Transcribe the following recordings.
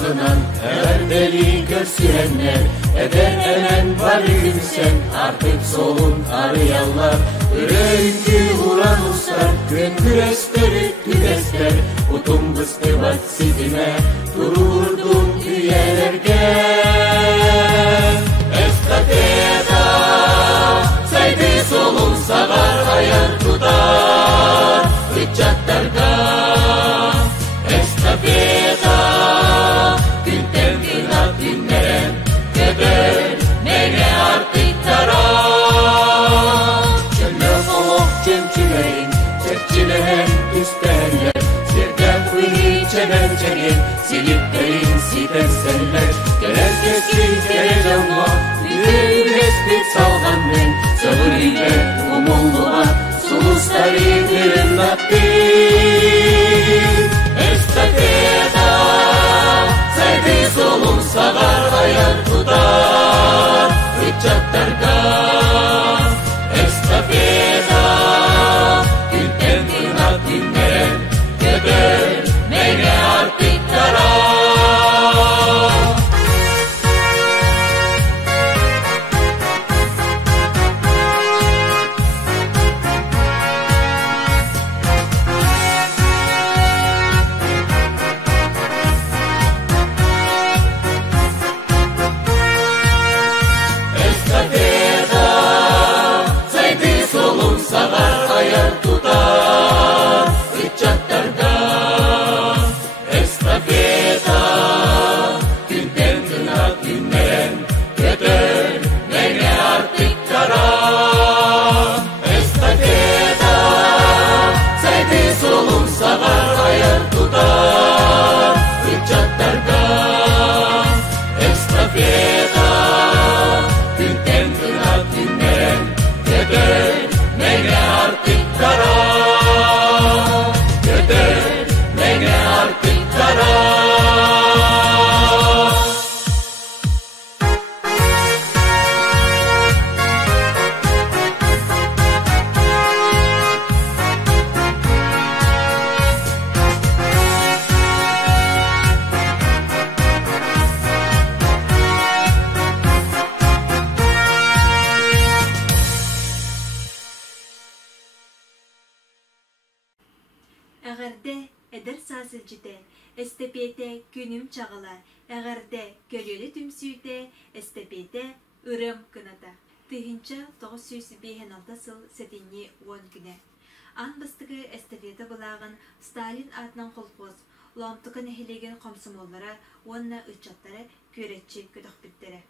ağzından eğer deli görsürenler eder hemen varım sen artık solun arayanlar Öğrenci vuran ustar gündüresleri tüdesler Utum bıstı vaksizime dururdum üyelerge Estafeta saydı solun savar ayar tutar Rıçatlarga Estafeta günden güna günleren Keder mene artık tarar Çölle soğuk cemçileyin Çekçileyen üsterler Sirden kuyruğu çemerçenin Siliplerin sitenseller Gelen kesin geleceğim Bir respit salganmen Sabır ile umulluğa Sulusları kırınlattı Estafeta saydı solun savar ayar tutar Rıçatlarga Estafeta günden kırna günleren Keder mene artık tarar Ağırda eder sazılcıda, estepede günüm çağıla, ağırda gölölü tümsüyde, estepede ırım kınada. Tıhınca 956 yıl sedinyi 10 güne. An bastığı estepede bulağın Stalin adından kolpoz, ulamtıqı nehilegen komsomollara, onna ıçatlara köretçi ködük bittere.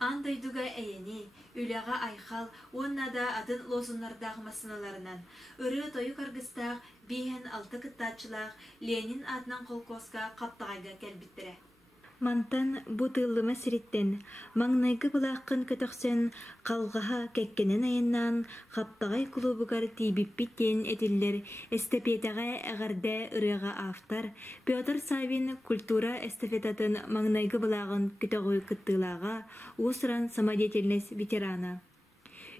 An dayduga eyeni, ülağa ayxal, onna da adın lozunlardağ masınalarından, ırı toyu kargıstağ, bihen altı kıttaçılağ, Lenin adından kolkoska kaptağayga gelbittere. Mantan bu tığılıma siritten, mağnaygı bulaqın kötöksen, qalğaha kekkenen ayından, kaptağay kulubugar tibip bitten ediller, estepedağa ağarda ırığa aftar, Pyotr Savin kultura estafetatın mağnaygı bulağın kötöğü kıttığılağa, usran samadyetelnes veterana.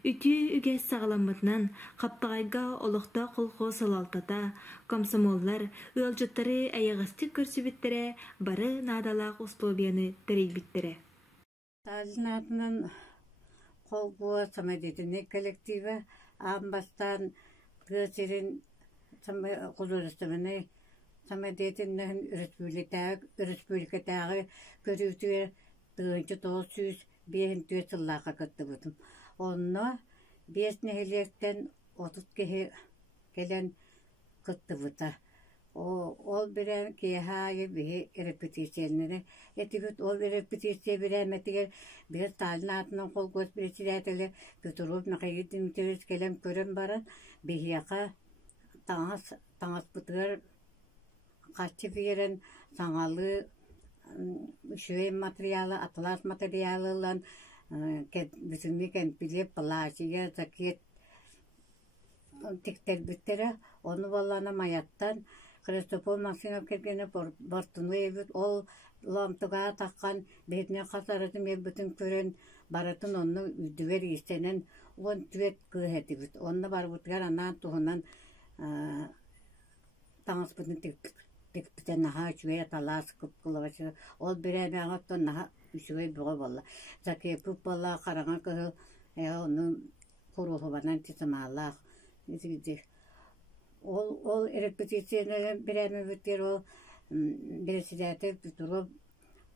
Ütü üges sağlamıtынан, kaptağayga oluqta kolqo salaltata, komsomollar, ılcıtları ayağıstık körsübittere, barı nadalaq uslobiyanı terelbittere. Stalin adının kolqo samadetini kolektivi, ambastan gısirin kuzurustamını, samadetinin respublikatağı görüntüye 1905 yıllaqa kıttı butum. Onu 5 nehirlerden 30 kehi gelen kıttı buta. Ol biren kehayı bir repetisyonları. Etibit ol bir repetisyon biren bir Stalin adının kol göz birisiyle götürüp nakayı dinletiyoruz gelen körün baran bir yaka tangas bıtır kaçı biren sangalı şüve materyali, atlas materyaliyle bütünlükken bilip plasıya zakiet tikter bittere onu vallana mayattan Kristopol Maksimov kelgeni bortunu evit ol lamtığa takkan birine kasarıdım ev bütün kören baratın onu üdüver istenen on tüvet kıheti bit onunla bar butgar anan tuğunan tangas bütün битен наха чуя талас кыпкылабачы ол берәмәгә тон наха үчүгәй буга болла закепу болла караңа кыл оны курухубанан титамаллах изиди ол репетицияны берәмә битер ол берсидәте битуру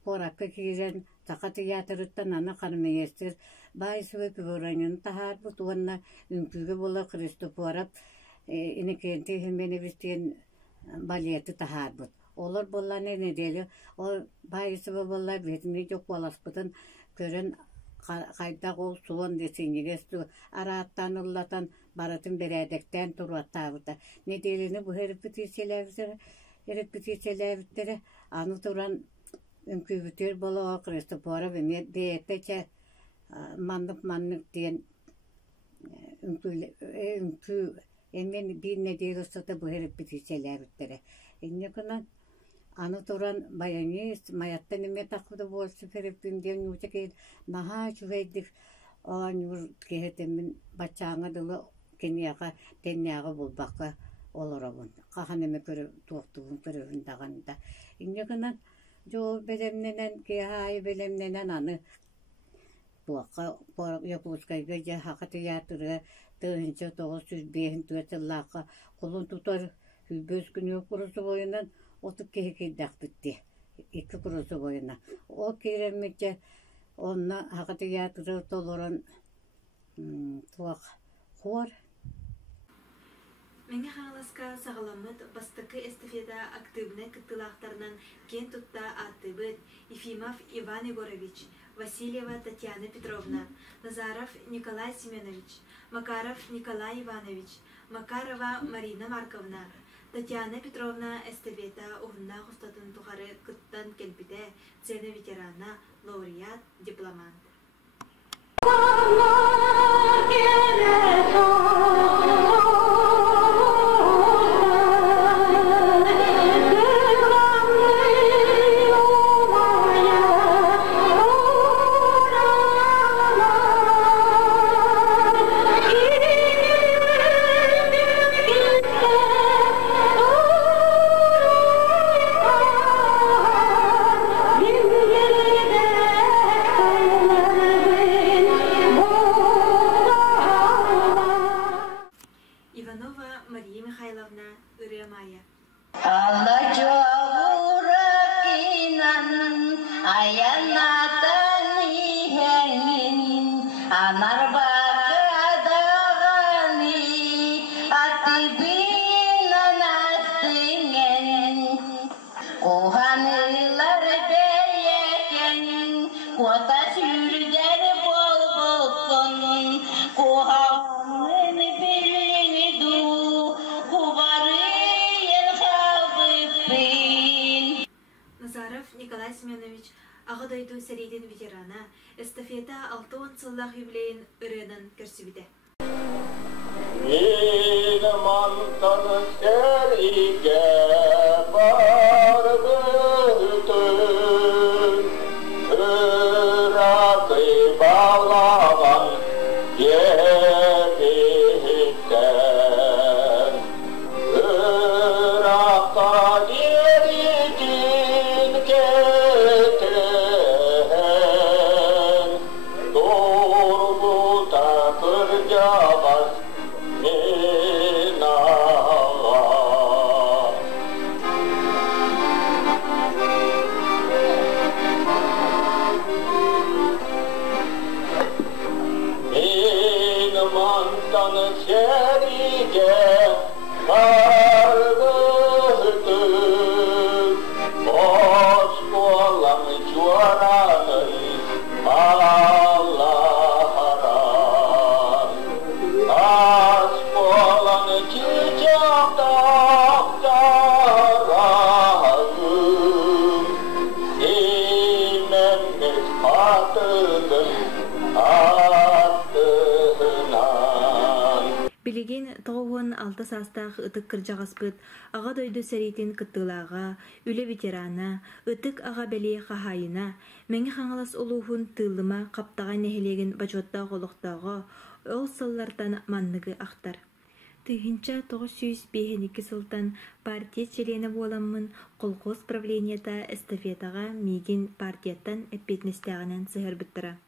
поракка кирен така театрыттан аны кармыйстыр байсыбы пүрәнен тахар бутуанна үңкүгө болла Христофоров инекенте хемени бистен балеты тахар бут олар болла неделе ол байсыбы болла бетми жок баласпытын көрөн кайда гол суон десеңегесту араттан уллатан баратын берәдектен туруаттабыта неделени бу репетицияләбиттер аны туран үңкүбүтер боло Христофоров эме бетече маннык диен үңкү эмен бир неделе сота бу репетицияләбиттер иннекынан аны туран баянист маяттан эме такыды болсу ферепинден үчеке наха чугайдык анур кехетемин бачаңа дылы кенияга тенняга булбакка олоробун каханеме көрө туактугун көрөбүн даганда иннекынан жол белемненен кехай белемненен аны туакка Якутскайга же хака театры 1905 жыллакка колун тутар бөз күнү курусу боюнан отуп кехекейдак битти 2 курусу боюна о керемече онна хака театры толорон туак хор Меңе хаңласка сағаламыд бастықы эстафета активны кыттылақтарынан кен тутта аттыбыд Ефимов Иван Егорович, Васильева Татьяна Петровна, Назаров Николай Семенович, Макаров Николай Иванович, Макарова Марина Марковна, Татьяна Петровна эстафета уғынна құстатын тұғары кыттан келпіде, цены ветерана, лауреат, дипломант. Николай Семенович ағадойду сәрейден ветерана, эстафета 6 сыллақ юбилейін үренін көрсібіде. Мені мантан сәрейге барды түн, үрақы балаған епеттен, үраққа еретін кетен, дорбута кыржабас мен аға. Мен мантан сериге барды түн, бош болам жуараны алларан. Ас болан чичақ тақтарағын, Семемет қатының аттынан. Билеген тоғын 6 састақ ытык кыржағаспыт, аға дойду сәрейтін кыттылаға, үлі ветерана, ытык аға бәле қахайына, мәңі қаңалас олуғын тылыма қаптаған нәхелеген бачотта қолықтағы, ол саллартан манныгы ақтар. Тыгынча 952 сылтан партия члены боламмын колхоз правлениета эстафетага мигин партияттан эппетнестягынан сыгырбыттыра.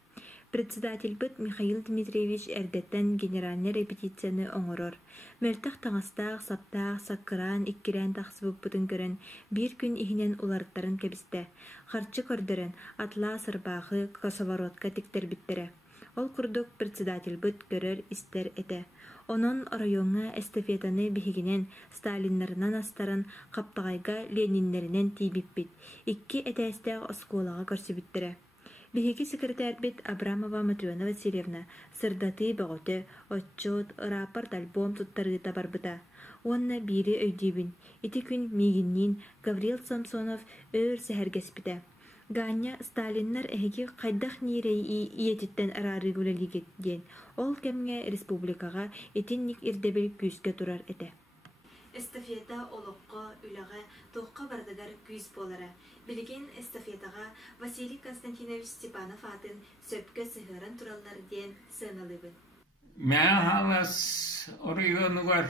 Председатель быт Михаил Дмитриевич эрдеттен генеральный репетицияны оңорор. Мөлтах таңастаах, саптаах, саккыран, иккирен тахсыбып бутын көрөн, бир күн ихинен уларыттарын кебисте. Харчы көрдөрөн, атла сырбаахы, косоворотка тиктер биттере. Ол курдук председатель быт көрөр истер эте. Онон районга эстафетаны бихигинен Сталиннарынан астарын каптагайга Лениннеринен тийбиппит. Икки этестег осколага көрсүбүттүрө. Бихиги секретарь бит Абрамова Матрёна Васильевна сырдаты бөгөтө, отчет, рапорт, альбом туттарыта барбыта. Онна бири өйдүбүн. Ити күн мигиннин Гаврил Самсонов өр сәһәргеспите. Ганя Сталиннар эһиги кайдах нирей иетиттен арары гүлелигет ден. Ол кемге республикага этинник ирдебел күскө турар эте. Эстафета олоққа үліға тоққа бардыгар күйіз болары. Білген эстафетаға Василий Константинович Степанов атын сөпкі сығырын туралар ден сыналыбын. Мен халас орыйону бар.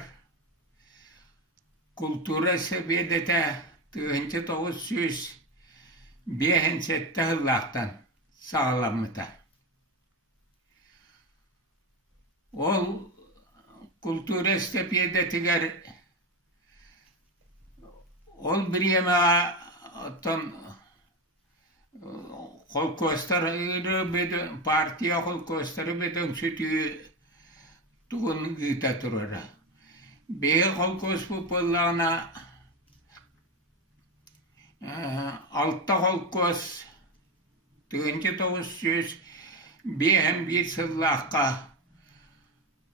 Культура себедете 1905 жыллақтан сағаламыта. Ол культура себедетігер ол бірема оттан қолкостары партия қолкостары беден сүті туғын гыта тұрара. Бейі қолкос бұпылағына алтта қолкос 1901 сыллаққа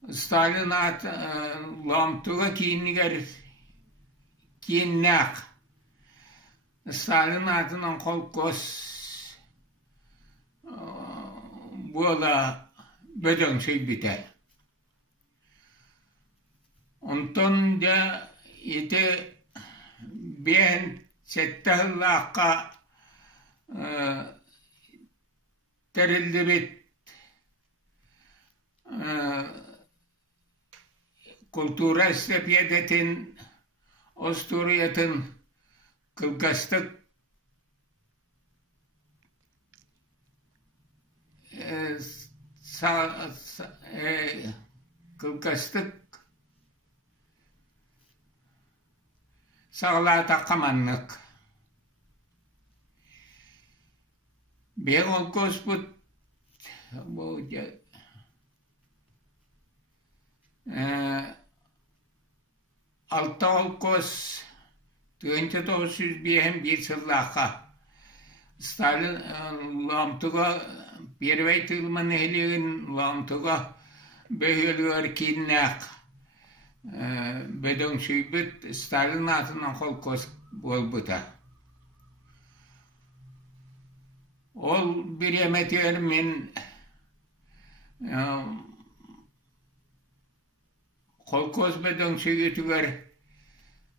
Сталин ат ламтуға кейінігер кейіннәқ. Сталин атынан қолкос бола бөдің сөйбіті. Онтон да еті бен сәттіғылаққа тәрілді бет культура степедетін Остурiyatın kılgastık sağlata kamanlık. Bir olkos bu Altta olkos 1901 сыллаққа Сталин ламтуға первей тылман эхлеген ламтуға бөхелгөр киннақ бөдің сүйбіт Сталин атынан қолкос болбыта. Ол бір еметер мен қолкос бөдің сүйгетігер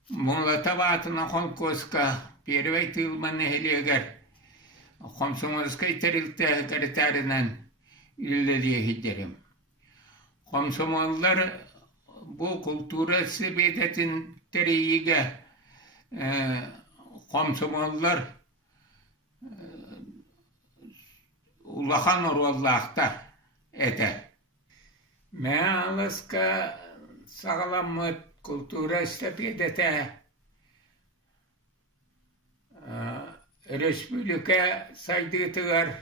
Мулата ватына қолкоска первей тылман эхлегер Комсомольской терилте кәртәрінен үлләдие хиддерим. Комсомоллар bu kultura sebebetin teriğe komsomollar ulahan orvallahta ete. Mealaska sağlamıt kultura sebebete Respublika saydığı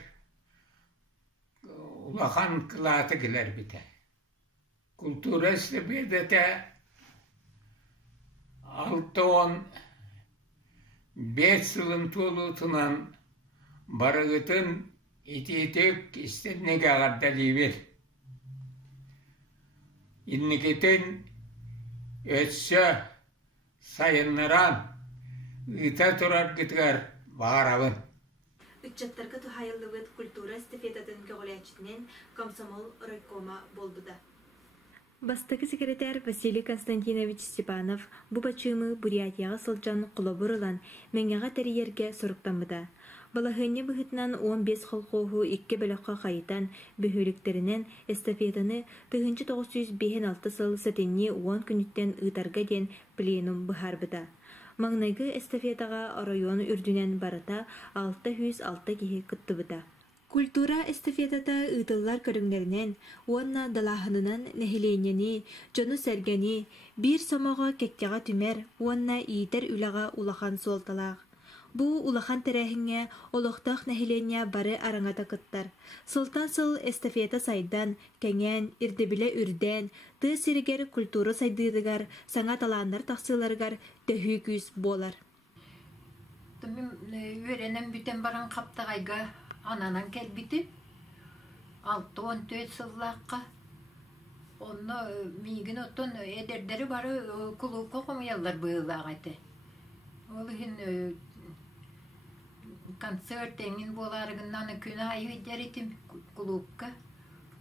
ulahan kılatı gelir bite. Kultura sebebete 6-10-5 yılın tolutunan barıgıtın iti-itik istediğine kadar bir. İnnikitin ötse sayınlaran ita turar gitgar bağırabın. Ütçattarga tuhayıllıvıt kultura estafetadın göğüleçitinin komsomol rayкома болбуда. Бастагы секретарь Василий Константинович Степанов бу бачымы Бурятияга сылжан кулобурулан меңега терьерге соруктанбыда. Балахыны быһытынан 15 холқоһу 2 бөлөккө кайытан бөһүлүктеринен эстафетаны 1956 сыл сетинни 10 күнүттен ытарга ден пленум быһарбыта. Маңнайгы эстафетага район үрдүнен барыта 606 киһи кыттыбыта. Культура эстафетата ытыллар көрүңнеринен уонна далаһынынан нехиленени, жону сергени, бир сомого кеттяга түмер, уонна иитер үлага улахан суолталаах. Бу улахан терәһиңе олохтах нехиленя бары араңата кыттар. Сылтан сыл эстафета сайдан, кеңен, ирдебиле үрден, ты сиригер культура сайдыдыгар, саңа талааннар тахсыларгар төһүү күс болар. Тымым үйренем бүтен баран каптагайга ананан келбити 6-14 сыллаакка онно мигин оттон эдердери бары клубка комуяллар быылаагайты. Ол хин концерт эңин боларыгынан күн айы деритим клубка.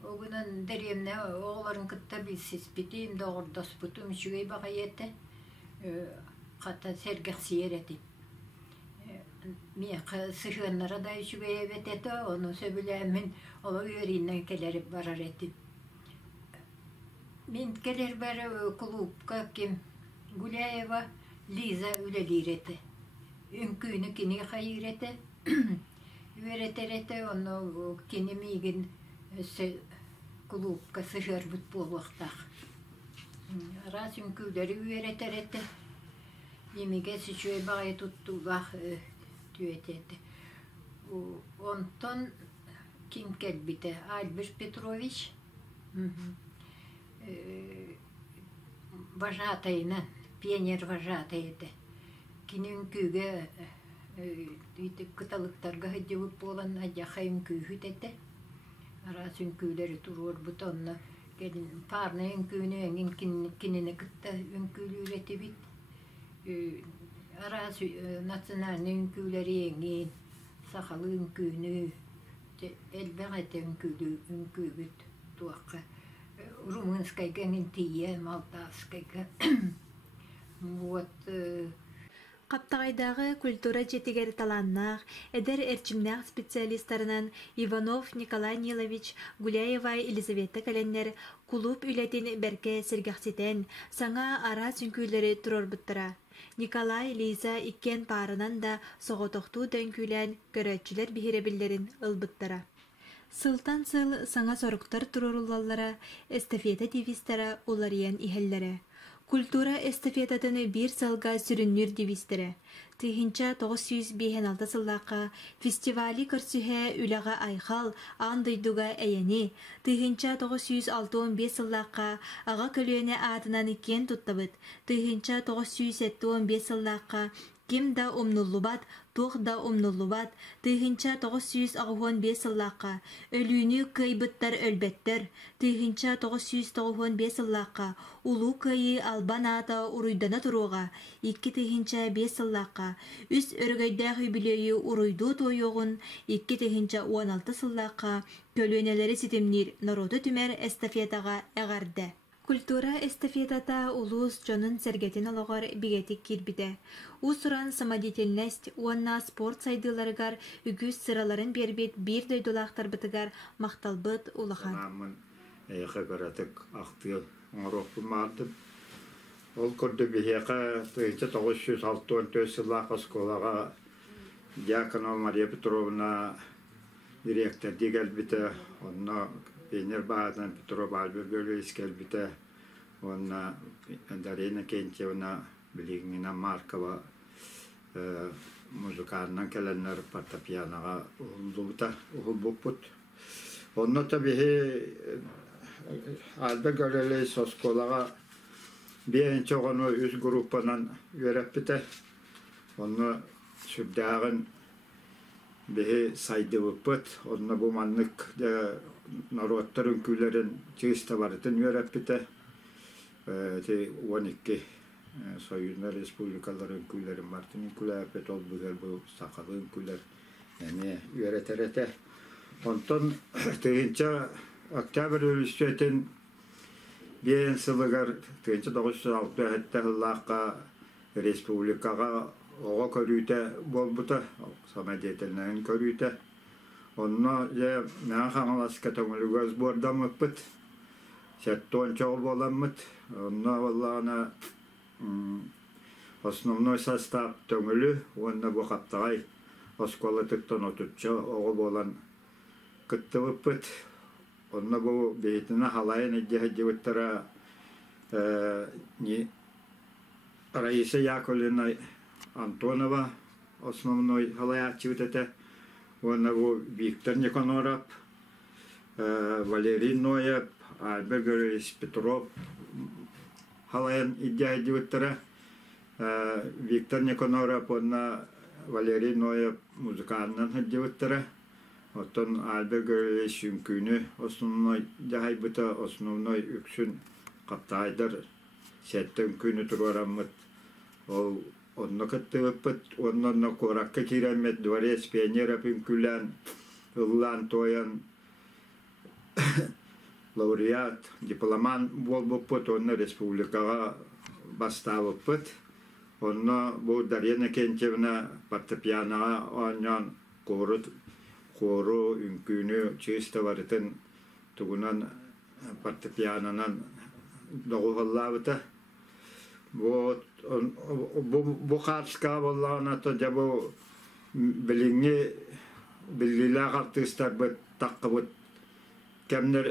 Огунан деремне ооларын кытта билсиз битим догордос бутум жүгөй багайете ката сергексиерети. Мияка сыхыннара да жүгөй бетете, оны сөбүлөмүн ола үйринен келери барар эти. Мен келер бары клубка ким Гуляева Лиза үлелирети. Үңкүүнү кини хайырети. Үйретерете, оны кини мигин клубка сыхырбыт болуактак. Раз үңкүүлери үйретерете. Емеге сычуй багай туттулах түйетети. Онтон ким келбите? Альберт Петрович вожатайынан, пионер вожатайыды. Кини үңкүүгө кыталыктарга хыдыбыт болан ажаха үңкүүхүт эте. Арас үңкүүлери туруор бутонна келин парны үңкүүнү эңин кинини кытта үңкүүлүү үретибит. Арас национальный үңкүүлери эңин сахалы үңкүүнү элбегете үңкүүбүт туакка румынскайга эңин тие молдавскайга. Вот Каптагайдагы культура жетигер таланнах, эдер эрчимнах специалисттарынан Иванов Николай Нилович, Гуляева Елизавета Каленнер клуб үлетин берке сергахситен, саңа ара сүңкүүлери турорбуттара. Николай Лиза иккен парынан да соғотоқту дөңкүлен көрөтчүлер бихиребиллерин ылбыттара. Сылтан сыл саңа соруктар туроруллаллара, эстафета девистара уларыян ихеллere. Культура эстафетатыны бир салга сүрүннүр девистере. Тыхинча 956 сыллака фестивали көрсүхе үлага айхал андыйдуга эйени. Тыхинча 965 сыллака ага көлөне атынан икен туттабыт. Тыхинча 975 сыллака ким да умнуллубат, тух да умнуллубат. Тыхинча 995 сыллака өлүүнү кыйбыттар өлбеттер. Тыхинча 995 сыллака улуу кайы албан ата уруйдана туруга. 2 тыхинча 5 сыллака үс өргөйдә хүбилею уруйду тойогун. 2 тыхинча 16 сыллака көлөнелери ситемнир народу түмер эстафетага эгарды. Культура эстафетата улус жонун сергетин ологор бигетик кирбите. Усуран самодеятельность, уанна спорт сайдыларыгар үгүс сыраларын бербит бир дөйдулактар бытыгар макталбыт улахан. Намын эйхэ гаратык ахтыгы оңорокпу мардым. Ол көрдө бихека 1964 сыллака сколага Дьяконова Мария Петровна директор дигелбите, онна Пенер Бадан Петрова Альберт келбите, онна Дарина Кентьевна Билигнина Маркова музыкарынан келеннер фортепианоға ухулбуппут. Онно табихи Альберт Галилей сосколага биенче ону үз группанан үйрәппите. Онно сүрдәгын бихи сайдыбыппыт. Онно бу маннык народтар үңкүүлерин чыгыстабарытын үйрәппите. 12 Союзна республикалар үңкүүлерин бартын үңкүүләпет ол бүгел бу сакалы үңкүүлер үйрәтерете. Онтон тыгынча октябрь университетин биен сылыгар 1906 жыллакка республикага oğa körüte bolbuta samadiyetlerinin körüte onunla ya ne hanalaska tongulugaz bordamıpıt setton çoğul bolamıt onunla vallahi основной состав töngülü onunla bu kaptağay oskolatıktan otutça oğa bolan kıttıvıpıt onunla bu beytine halayın edeceğittara Раиса Яковлевна Антонова, основной халаячи вот это, он его Виктор Никоноров, Валерий Ноев, Альберт Григорьевич Петров, халаян идея дивуттара, Виктор Никоноров, он Валерий Ноев музыкальный дивуттара, вот он Альберт Григорьевич Юмкюны, основной дяйбыта, основной үксүн каптайдар, сеттен күні турарамыт. Ол онно кыттыбыппыт, онно коракка киремет, дворец пионера пүнкүлән, ыллан тоян, лауреат, дипломан болбуппыт, онно республикага бастабыппыт. Онно бу Дарьяна Кентьевна фортепианоға оньон кору үнкүнү чыста барытын тугунан фортепианонан доғыллабыта. Бу қарска боллағына то жабу біліңе білгілі қартыстар бұд таққы бұд кәмдер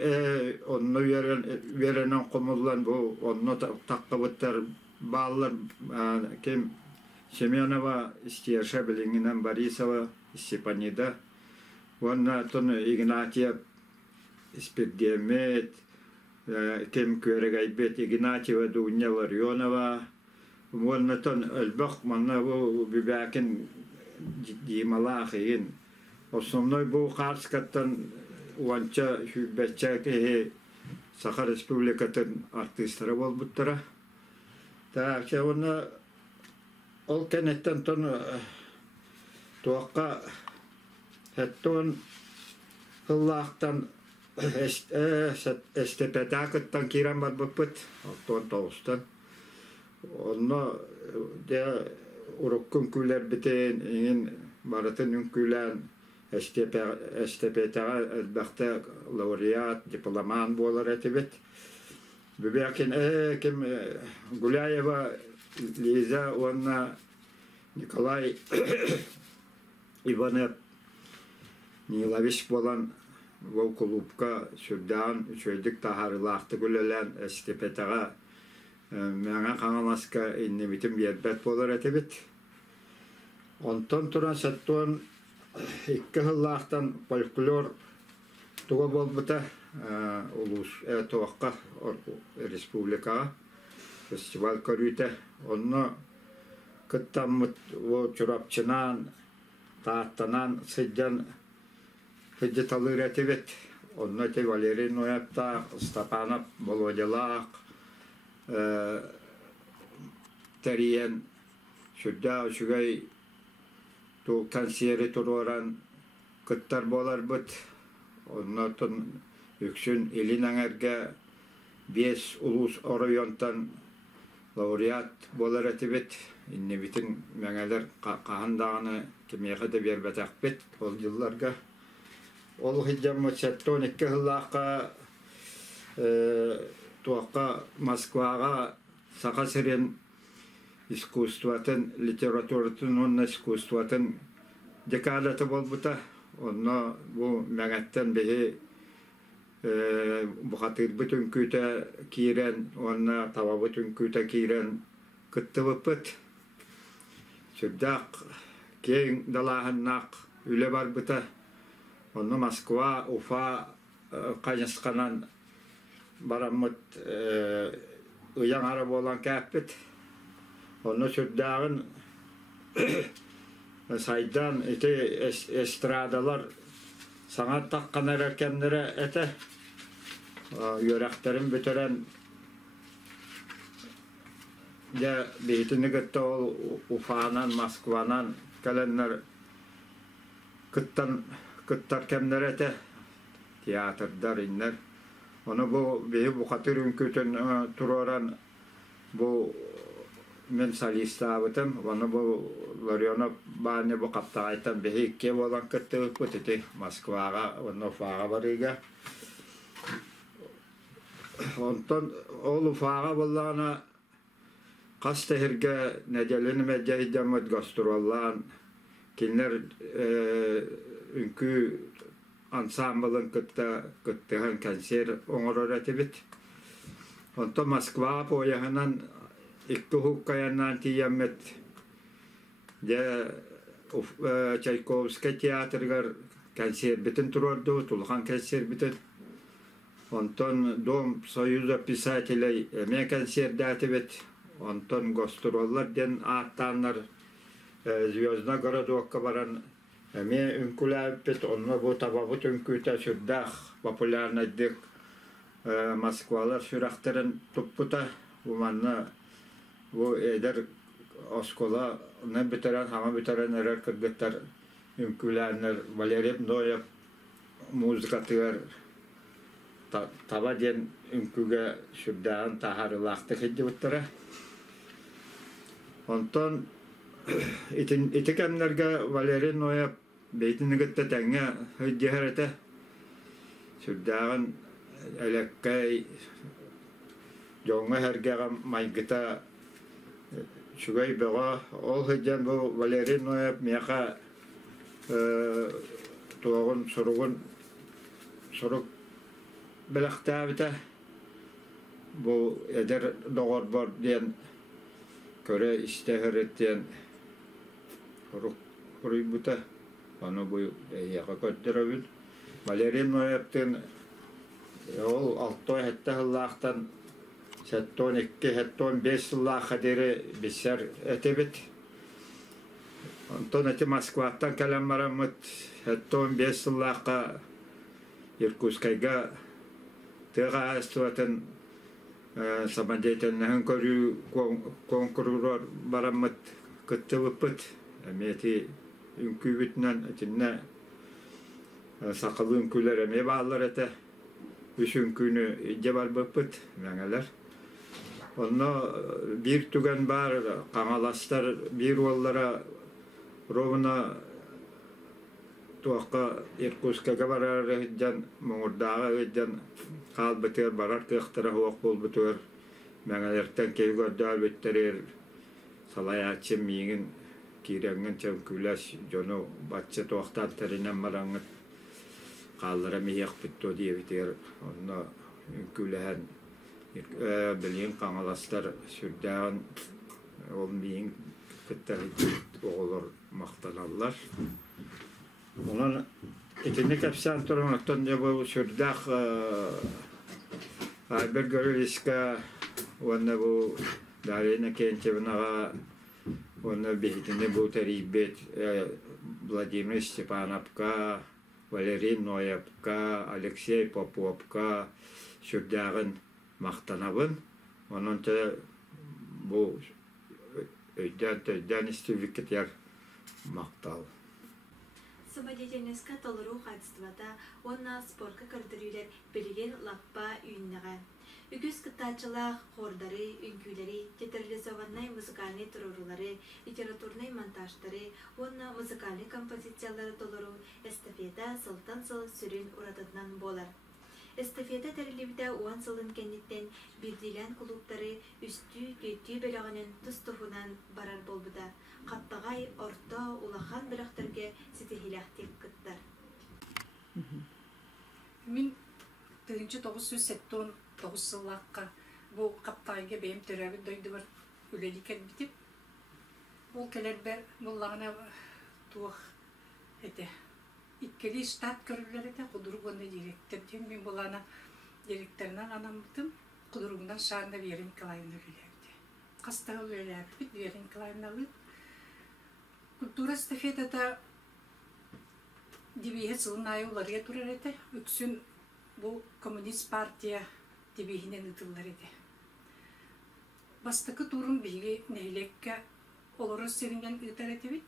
онны веренен құмылдан бұл онны таққы бұдтар балылар кем Семенова Стеша біліңінен Борисова Степанида онна тұны Игнатьев Спирдемет кем көрегайбет Игнатьева Дуня Ларионова Моннатон Элбах манна бу бибакин дималахин основной бу харскаттан уанча хүббеча ке Саха Республикатын артисттары болбуттара. Та чавна ол кенеттен тон туакка хеттон Аллахтан эстепетакыттан кирен барбыппыт, алтон тоғыстан. Онно де уруккун күлер бітен, еңін барытын үнкүлән эстепетаға әлбәқті лауреат, дипломан болар әтібет. Бүбәкін кім Гуляева Лиза, онна Николай Иванов Нилович болан бұл клубка сүрдан үшөйдік тахарылақты күлелен эстепетаға мәңа қаңаласка иннебитім бербет болар әтебет. Онтон тұран сәттуан иккі хыллақтан фольклор туға болбыта улус туаққа республикаға фестиваль көрүйті. Онны күттаммыт чурапчынан, тааттанан сыддан Федеталыр әтебет. Онны те Валерий Ноевта, Стапанов, Володялақ, Тәриен, сүрдә үшігай ту консері тұроран күттар болар бұд. Онны тұн үксін елін аңерге 5 улус орайонтан лауреат болар әтебет. Инне бітін мәңәлер қағындағыны кемеғі де бербет әқпет ол жылларға. Ол хиджамы сәттон иккі хыллаққа туаққа Москваға сақа сірен искусстватын, литературатын, онна искусстватын декадаты болбыта. Онна бұл мәңәттен бейі бұқатыр бүтін күті кейрен, онна таба бүтін күті кейрен күтті бұппыт. Сүрдақ кейін далағыннақ үлі бар бұта. Онны Москва, Уфа қайнысқанан барамыт ұяң ара болан кәппет. Онны сүрдағын сайдан эстрадалар саңат таққан әрекемдері әті. Үйерәқтерін бүтерен де бейтіні күтті ол Уфанан, Москванан кәленлер күттар кәмдер әті. Театрдар иннер. Оны бұл бейі бұқатыр үнкөтін тұроран бұл мен солистабытым, оны бұл Ларионов баны бұл қаптағайтан бейікке болан күтті өкпіт еті Москваға, оны Уфаға барыға. Онтон ол Уфаға болағына қасты херге неделіні мәдейден өт гастроллан, келінер үнкі ансамблын күттіған консер оңырыр әті біт. Онтон Москва пояғынан ikki hukkayannan tiyemmet de Çaykovski tiyatrgar konser bitin turardı, Tulhan konser bitin. Ondan Dom Soyuza Pisateley emeğe konser dağıtıbet. Ondan gastrollar den ağıttanlar Zviyozdna Gorodokka baran emeğe ünküler bit. Onunla bu tababut ünküte sürdağ popularnadık Moskvalar süraktırın tupputa bu manna bu eder oskola ne bitiren hama bitiren erer kırgıtlar ünkülenler Valeriev Noyev muzikatır taba den ünküge sürdağın taharı laqtı hiddi bittere. Ondan itikemlerge Valeriev Noyev beytini gitti tenge hiddi herete sürdağın elekkay jonga hergega maygıta şugay bağa ol hıcan bu Valeriev Noyev miyaka tuğun soruk belakta bita bu eder doğur var diyen köre istehir ettiyen soruk buta onu bu yaka kötürübün Valeriev Noyev'ten ol altoy hette hıllaqtan Setton 2, setton 5 yılla kaderi bizler etebit. Ondan eti Moskva'dan kalem maramut setton 5 yılla Irkutskayga tığa astuatın sabandaytan körü konkurur maramut kıttıvıpıt. Emeti ünkübütünden etinne sakalı ünküler eme bağlar ete. Üç ünkünü cebal bıpıt meğeler. Onu bir tügen var, kanalastar bir yollara rovuna tuğka Irkutska'ya barar hıcan, Mungurdağa hıcan kal biter barar kıhtara hoğuk bol biter. Meğelerden kevi gördüğü bittirir salayatçı miğin kirengin çevküles jonu batçı tuğtan terinen marangıt kallara miyak bitto diye biter. Onu ünkülehen bilin kanalastar sürdağın olmayın kıttahit oğulur maktanallar. Onun ikinci kapsan turunluktan da bu sürdağ bir görülüska onu bu darina kençevinağa onu bihitini bu teribet Vladimir Stepanovka, Valeriev Noyevka, Alexey Popovka sürdağın maktanabın. Onun da bu öden istüvikket yer maktal. Сободительностька толыру хатствата, онна спортка кырдырыйлар билген лаппа үйіннеға. Үгіз кыттачылақ, хордары, үнкүйлері, театрализованный музыкальный турурулары, литературный монтаждары, онна музыкальный композициялары толыру эстафета сылтан сыл сүрін уратытынан болар. Эстафета тәрілібіде оған сылын кәнеттен білдейлен клубтары үсті бөліғінің тұстуғынан барар болбыда. Қаптағай, орта, улахан бірақтырге сетихилақтек кыттар. Мен 1989 жыллаққа бұл қаптағайға бейім түрәбі дөйді бір үлелі кәлбітіп. Ол кәлер бәр бұллағына туық әді. Иккелі штат көрілер әді құдырғында директорден. Мен бұлағына директорынан анамдым. Құдырғындан шағында Вера Николаевна үлелі. Қастағы үлелі әбіт Вера Николаевна үлелі. Культура эстафетада дебиһе сылын айыларга турар эте. Үксүн бу коммунист партия дебиһинен ытыллар эте. Бастыкы турун биги нейлекке олору серинген ытар эте бит.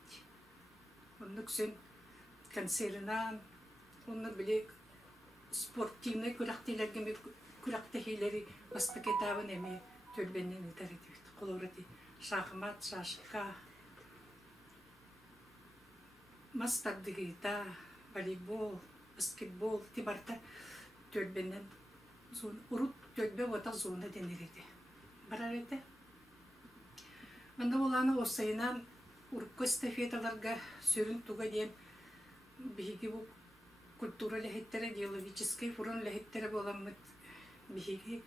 Үксүн концернан, онны биле спортивный күрактилерге күрактехилери бастыкы табын эме төлбеннен ытар эте бит. Колорати шахмат, шашка, мастардыгыта, волейбол, баскетбол, тибарта төрбенен зон урут төрбе бота зона денереді. Барарете. Мында оланы осайынан урукка эстафеталарга сөрін туга ден биһиги бу культура лехеттере, идеологический фурон лехеттере боламыт биһиги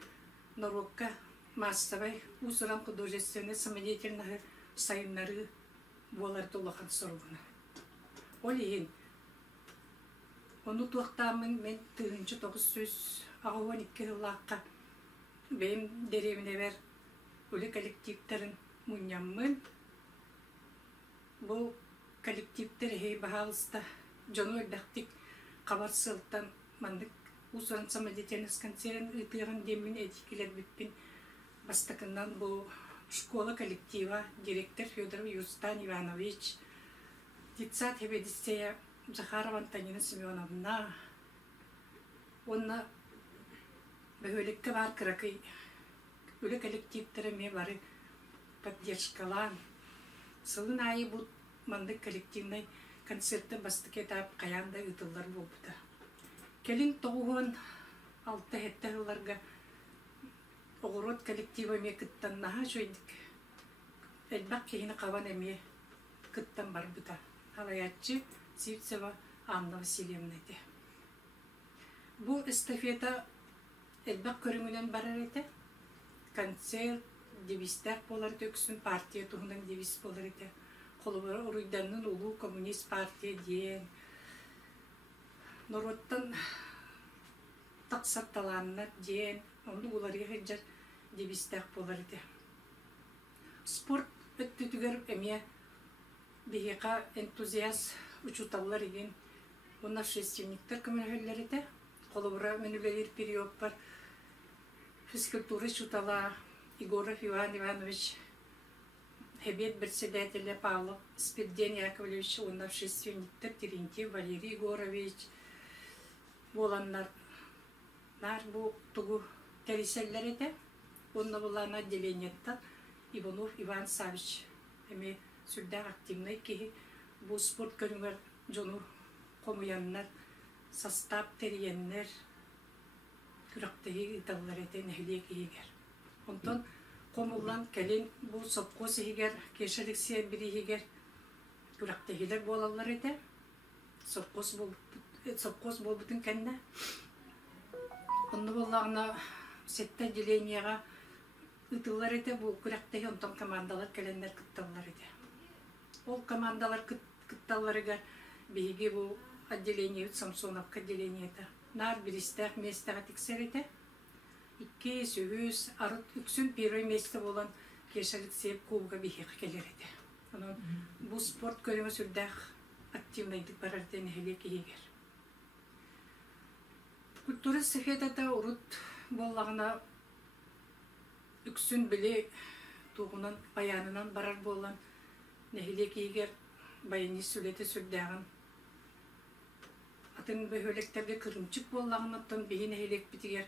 Норокка массовый узран художественный самодеятельный сайыннары болар толахан соргуна. Олиин onu tuhtамын мен 1900 12 yıllıkka benim derevine ver öyle kolektiflerin munyamın bu kolektifler hey bahalsta John Öldaktik kabarsıltan mandık uzun samedeteniz kanserin ıtırın demin etkiler bitpin bastakından bu школа коллектива директор Федоров Юстан Иванович Дитсат Хебедисея Захарова Антонина Семеновна онна бөхөлікке бар кыракый өлі коллективтеріме бары поддержкалан сылын айы бұл мандык коллективный концертті бастық етап қаянда ұтылар болбыда. Келін 9-6 хеттағыларға оғырот коллективіме кыттан наға жойдік. Әлбақ кейіні қаван әме кыттан бар бұда. Алаятчы Сивцева Анна Васильевна де. Бұл эстафета Элбак көрүңүнөн барар эте. Концерт, девистер болар төксүн, партия туһунан девиз болар эте. Колубары уруйданын улуу коммунист партия диен. Нороттан таксатталаннар диен. Онду уларга хеджер девистер болар эте. Спорт өттүтүгөр эмие бигека энтузиаст учуталлар еген. Онна шестивниктер көмөлөр эте. Колубары менүлер период бар. Физкультура чутала Егоров Иван Иванович, Хебет председателя Павлов, Спирден Яковлевич, он общественник, Терентьев Валерий Егорович, Воланнар, Нарбу, Тугу, Тереселлерете, он была на отделении, Иванов Иван Савич, эми сюда активный ки, бу спорт көрүңөр жону комуяннар, состав терьеннер, күрәктәге италлар этен хилек игер. Онтон комуллан кәлен бу сопкос игер, кешелексия бири игер. Күрәктәгеләр болалар эте. Сопкос бол бутын кәнне. Онны боллагына сетте отделениега ытыллар эте бу күрәктәге онтон командалар кәленнәр кытталлар эте. Ол командалар кытталларыга биги бу отделение Самсоновка отделениеда. Нар биристер местага тиксерете. 2 сөйүз арыт үксүн первый месте болан кешелик сеп кубга бихек келерете. Анан бу спорт көрүмө сүрдах активныйдык барарден хелек игер. Культура эстафетада урут боллагына үксүн биле тугунан баянынан барар болан нехелек игер баяни сүлете сүрдагын атын бөхөлектерге кырымчык боллагынаттан бейин хелек битигер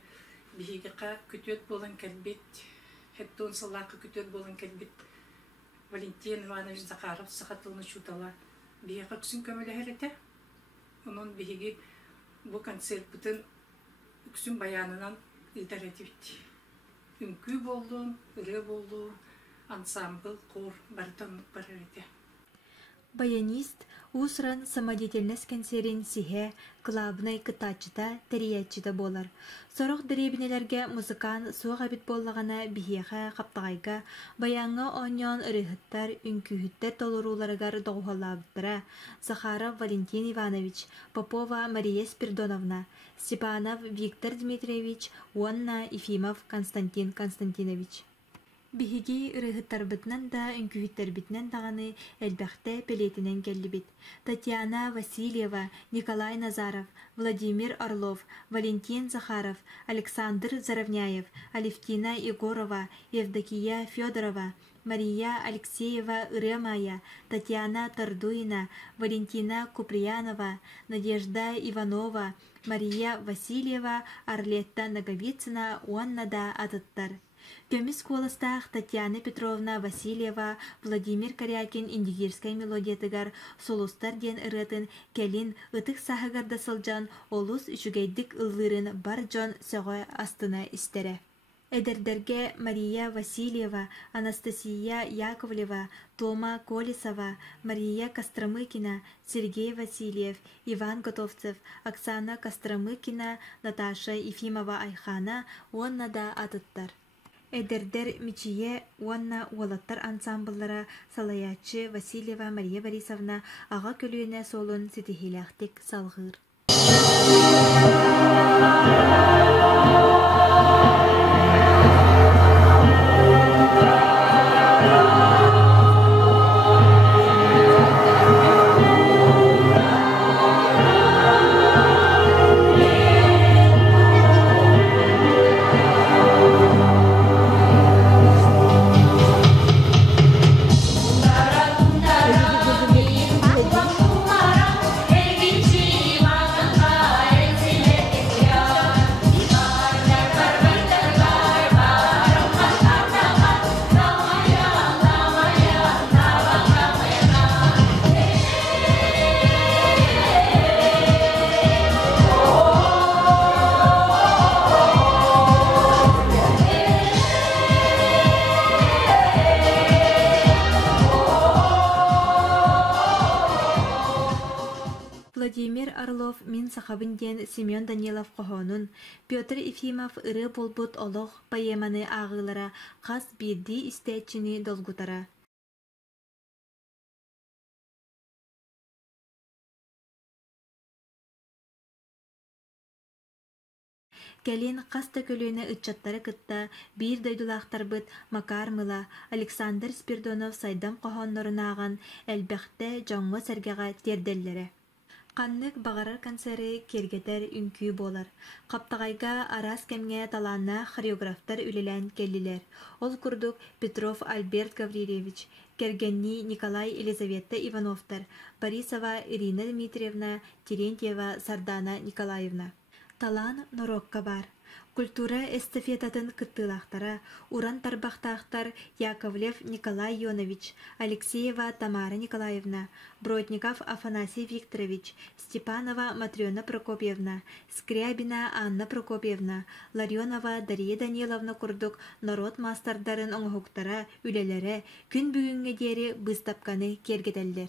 бихигеқа күтөт болан кәлбет хеттон саллақы күтөт болан кәлбет Валентин Иванович Захаров сақатылны чутала бихиға күсін көмөлі онон бихиги бу концерт бүтін күсін баянынан итеретивит үнкүй болдун, ыры болду, ансамбл, хор бартонлык барарете. Баянист усран самодеятельность концерин сихе главный кытачыта териячыта болар. Сорох деребинелерге музыкан суға бит боллагана бихеха каптагайга баяңга оньон ырыхыттар үнкүхүттер толуруларыгар доғолабыттыра Захаров Валентин Иванович, Попова Мария Спирдоновна, Степанов Виктор Дмитриевич, Уонна Ефимов Константин Константинович. Бихиги ырыхыттарбытынан да үнкүхүттарбитнен даганы элбәхтә пелетинен келлибит. Татьяна Васильева, Николай Назаров, Владимир Орлов, Валентин Захаров, Александр Заровняев, Алевтина Егорова, Евдокия Федорова, Мария Алексеева Ырымая, Татьяна Тардуина, Валентина Куприянова, Надежда Иванова, Мария Васильева, Арлетта Наговицына уаннада атыттар. Көміс коластақ Татьяна Петровна Васильева, Владимир Корякин индигирскай мелодиятыгар солустар ден ыратын келин ытык сахыгарда сылжан олус үшігейдік ыллырын бар жон сөғі астына истере. Эдердерге Мария Васильева, Анастасия Яковлева, Тома Колесова, Мария Костромыкина, Сергей Васильев, Иван Готовцев, Оксана Костромыкина, Наташа Ефимова Айхана, онна да атыттар. Эдердер Мичие, онна уолаттар ансамбллара Салаячы Васильева Мария Борисовна аға көлüene солун ситихилахтик салғыр. Владимир Орлов мин сахабын ден Семен Данилов қохонун, Петр Ефимов ыры болбут олох поэманы ағылара қас бирди истечини долгутара. Келин қаста көлüene ытчаттары кытта бир дойдулақтар быт Макар Мыла, Александр Спирдонов сайдам қохоннорын ағын әлбәқті жоңғы сәргеға терделлері. Қаннык бағарар концеры кергетер үнкүй болар. Қаптағайга арас кемге таланна хореографтар үлелен келлилер. Ол күрдік Петров Альберт Гаврилевич, Кергенни Николай Елизавета Ивановтар, Борисова Ирина Дмитриевна, Терентьева Сардана Николаевна. Талан норокка бар. Культура эстафетатын кыттылақтара, уран тарбақтақтар Яковлев Николай Йонович, Алексеева Тамара Николаевна, Бродников Афанасий Викторович, Степанова Матрена Прокопьевна, Скрябина Анна Прокопьевна, Ларионова Дарья Даниловна курдук народ мастардарын оңғуктара, үлелері, күн бүгінге дері быстапканы кергетелдер.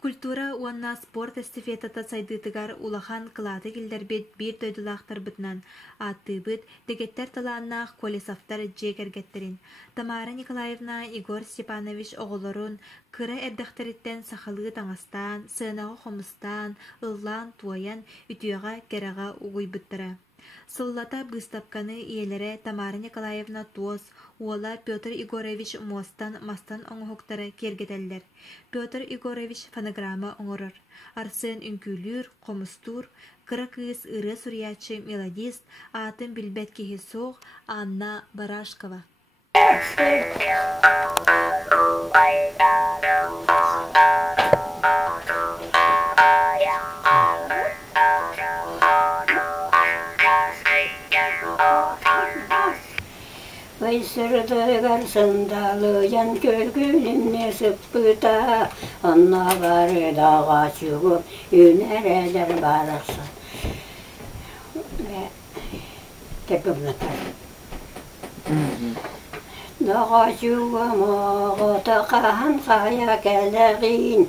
Культура уанна спорт эстафетата сайдытыгар улахан кылаты келдербет бир дойдулақтар бытнан. Аты быт дегеттер таланнах Колесовтар жекергеттерин. Тамара Николаевна Игорь Степанович оғылырын кыра эрдахтариттен сахалы таңастан, сынағы хомыстан, ыллан, туаян, ütüяға кераға угуй бұттыра. Сыллата быстапканы иелері Тамара Николаевна Туос, уола Петр Игоревич Мостан мастан оңғуктары кергетелдер. Петр Игоревич фонограмма оңырыр. Арсын үнкүлүр, комустур, кыра кыз ыры сурьячы мелодист, атын билбет кихи соғ Анна Барашкова. Вайсырдыгар сындалыян көлгүлүнне сыппыта, онна бары дага чугуп, үнерелер барасын. Кепімнатар. Дага чугум оғыта қан қая кәләғин,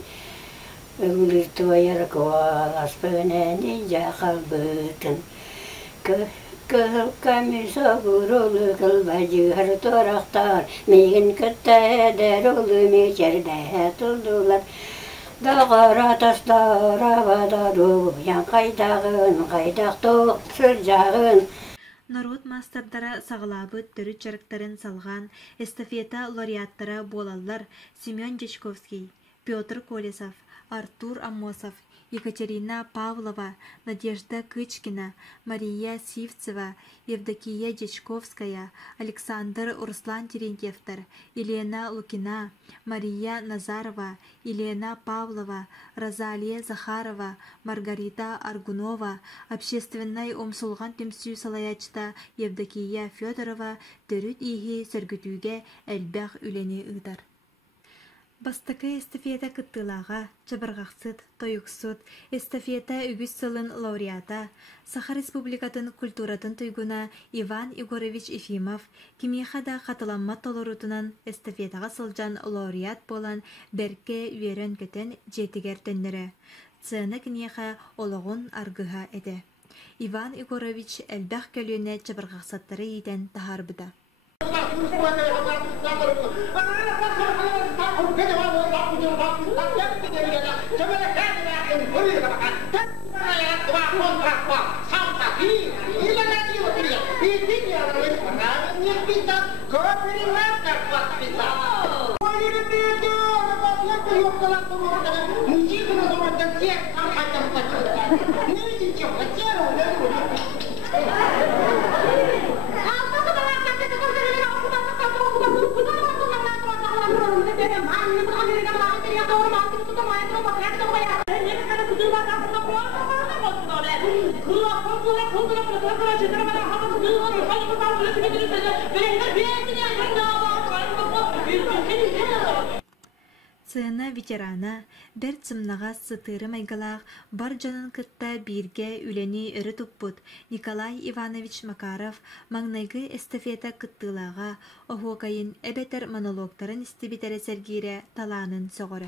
үгілір туайыр куалас пөнәні жақал бұтын. Kamisa gurulu kılbacılar toraktar, meğin kıtta eder olu meçerde tuldular. Dağara taslara vadaru, yan kaydağın, kaydaq toq sırcağın. Народ мастардара сағылабыт түрі чарықтарын салған эстафета лауреаттары болалар Семен Дечковский, Петр Колесов, Артур Амосов, Екатерина Павлова, Надежда Кычкина, Мария Сивцева, Евдокия Дечковская, Александр Руслан Терентьевтер, Елена Лукина, Мария Назарова, Елена Павлова, Розалия Захарова, Маргарита Аргунова, общественный омсулган темсүү салаячта Евдокия Федорова төрүт ихи сөргүтүүгө элбэх үлени ыдар. Бастакы эстафета кыттылага, чабыргаксыт, тоюксут, эстафета үгүс сылын лауреата, Саха Республикатын культуратын туйгуна Иван Егорович Ефимов, кимихада катыламма толорутунан эстафетага сылжан лауреат болан берке верен көтен жетигер төннөрө. Цыны кинеха ологун аргыха эде. Иван Егорович элбэх көлүнө чабыргаксаттары ийден тахарбыда. Цына ветерана, бер цымнага сытыры майгалах, бар жанын кытта бирге үлени өрі туппут Николай Иванович Макаров маңнайгы эстафета кыттылага, охуокайын эбетер монологтарын истибитере сергире таланын соғыры.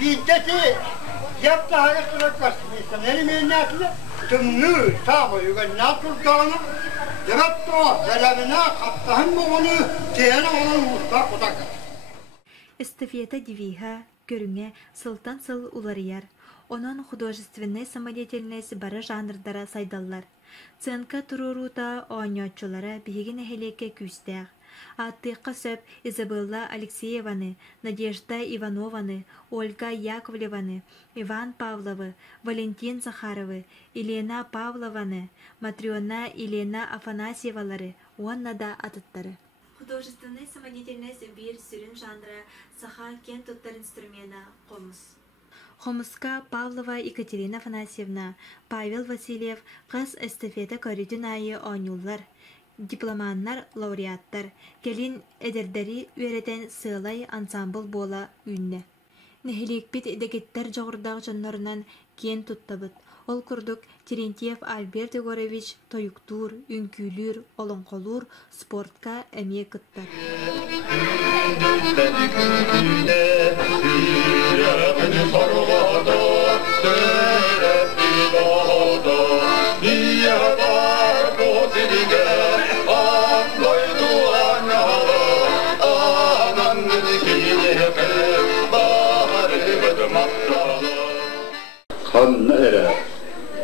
Biitteti yapta hayatına kasmışsın. Elimin nesli tümlü sağlıyor. Naturkanı yarattığı zelebine kaptahın mı onu teyene onun mutlak otakar. Эстафета дивиха, көрүңе сылтан сыл уларыяр. Онон художественный самодеятельность бары жанрдара сайдаллар. Ценка турурута ооньотчулара биһигин эхелекке күстәк. Аттыйққа сөп Изабелла Алексееваны, Надежда Иванованы, Ольга Яковлеваны, Иван Павловы, Валентин Захаровы, Елена Павлованы, Матриона Елена Афанасьевалары, оннада атыттары. Художественный самодеятельность бир сүрін жанры Саха кен туттар инструмена қомыс. Хомуска Павлова Екатерина Афанасьевна, Павел Васильев, қыз эстафета көрүтүн айы оңюллар. Дипломаннар, лауреаттар, келин эдердери үеретен сылай ансамбл бола үнне. Нехиликпит дегеттер жоғырдағы жаннарынан кен туттабыт. Ол күрдік Терентьев Альберт Егорович тойуктур, үнкүлүр, олонқолур, спортка әме кыттар. Kanna erä,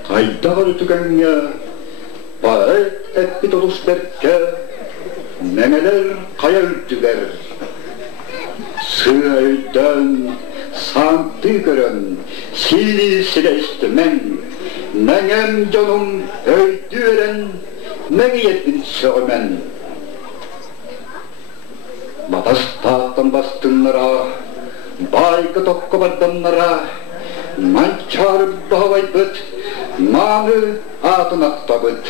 kaittavan tykängiä, paet eppitolusperkkää, memeler kajältyver. Syöydän, saantykörön, silisileistymän, nängem jonum öytyören, nägiyetin söömän. Vatastaatan vastыннара, baika tokkovardannara, Mançarıp bağaydıt, manı atınaktabıt.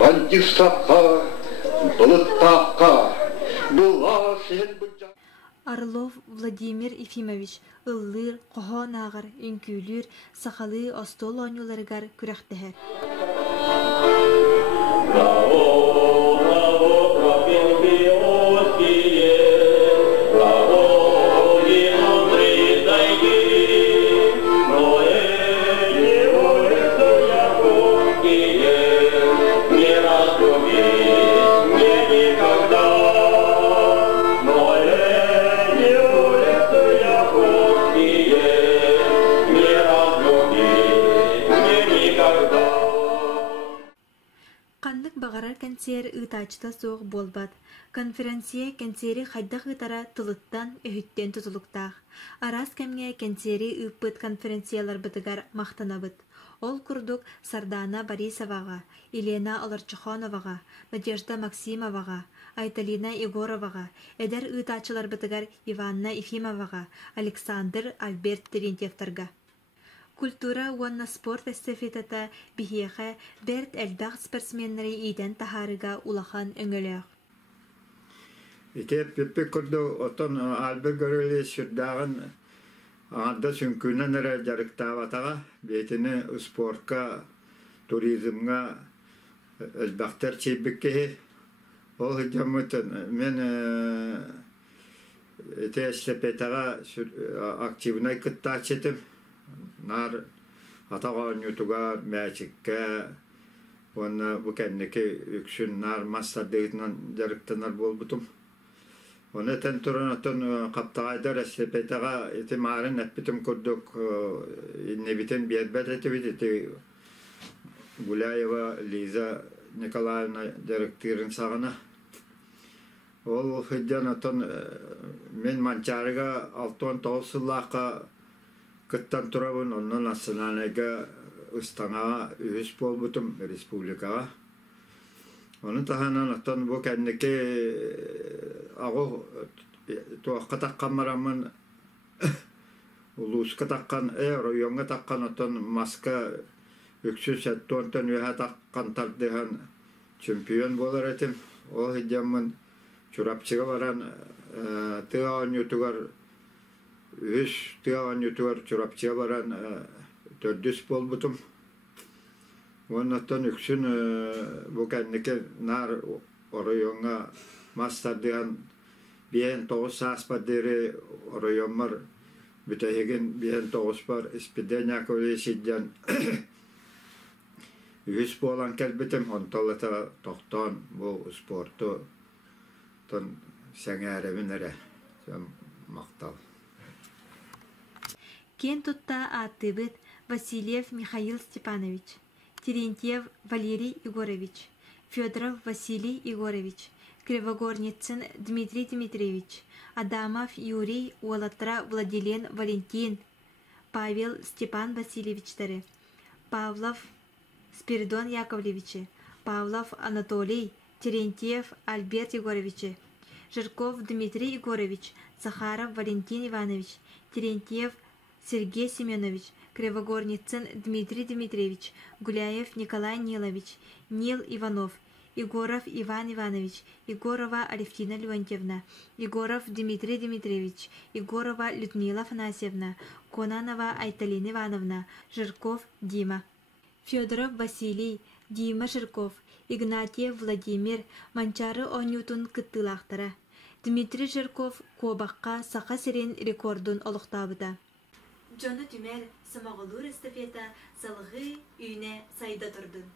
Bandistakka, bılıttakka, бұла сен бұлжа. Орлов Владимир Ефимович, ыллыр, қоғонағыр, үнкүлүр, сақалы остол оңюларыгар күрәқтәһәр. баҕарар кэнсиэр ыытаачыта суох буолбат. Конференция кэнсиэри хайдах ытара тылыттан өһүттен тутулуктаах. Арас кэмҥэ кэнсиэри ыыппыт конференциялар бытыгар махтанабыт. Ол курдук Сардана Борисовага, Елена Оларчухоновага, Надежда Максимовага, Айталина Егоровага, эдер ыытаачылар бытыгар Иванна Ефимовага, Александр Альберт Терентьевтарга. Культура уонна спорт эстафетата бихиэхэ берт элбэх спортсменнери иден тахарыга улахан өңөлөөх. Ите пиппи курду отон албер көрөлү сүрдагын анда сүнкүнөн эре жарыктаабатага бетини спортка, туризмга элбэхтер чейбикке ол хыджамытын мен ите эстафетага активнай кыттаачетим. Нар атаған ютуга мәчикке оны bu кеннеке үксүн нар мастардыгынан жарыктанар болбутум. Оны тен туран атын каптагайдар эстепетага этимарын эппитим курдук иннебитен биербет этибит Гуляева Лиза Николаевна жарыктырын сагына. Ол хыджан атын мен манчарыга 6-9 сыллакка кыттан турабын, оннан астананыга ыстаңа үс болбутум республикага. Onun tahanan atan bu kendiki ağo tuakka takkan maramın uluska takkan rayonga takkan atan maska yüksüz ettontan ühe takkan tardihan çempiyon bolar etim. O hicamın çurapçıga varan tığan yutugar üç tığan yutugar çurapçıga varan tördüs bolbutum. Ondan yüksün bu kendiki nar orayonga masterdihan bien toğuz aspadiri orayonmar bütehegin bien toğuz par ispidenya kolesinden yüz bolan kelbetim ontolata tohtan bu sportu ton sengerevinere maktal. Кен тутта атыбыт Васильев Михаил Степанович, Терентьев Валерий Егорович, Федоров Василий Егорович, Кривогорницын Дмитрий Дмитриевич, Адамов Юрий Уолатра Владилен Валентин, Павел Степан Васильевичтары, Павлов Спиридон Яковлевичи, Павлов Анатолий, Терентьев Альберт Егоровичи, Жирков Дмитрий Егорович, Захаров Валентин Иванович, Терентьев Сергей Семенович, Кривогорницын Дмитрий Дмитриевич, Гуляев Николай Нилович, Нил Иванов, Егоров Иван Иванович, Егорова Алевтина Леонтьевна, Егоров Дмитрий Дмитриевич, Егорова Людмила Афанасьевна, Конанова Айталина Ивановна, Жирков Дима, Федоров Василий, Дима Жирков, Игнатьев Владимир, Манчары Онютун кыттылақтары. Дмитрий Жирков Кобаққа сақа сирен рекордун олықтабыда. Джоны Тюмер Самоголур эстафета салғы үйне сайда тұрдын.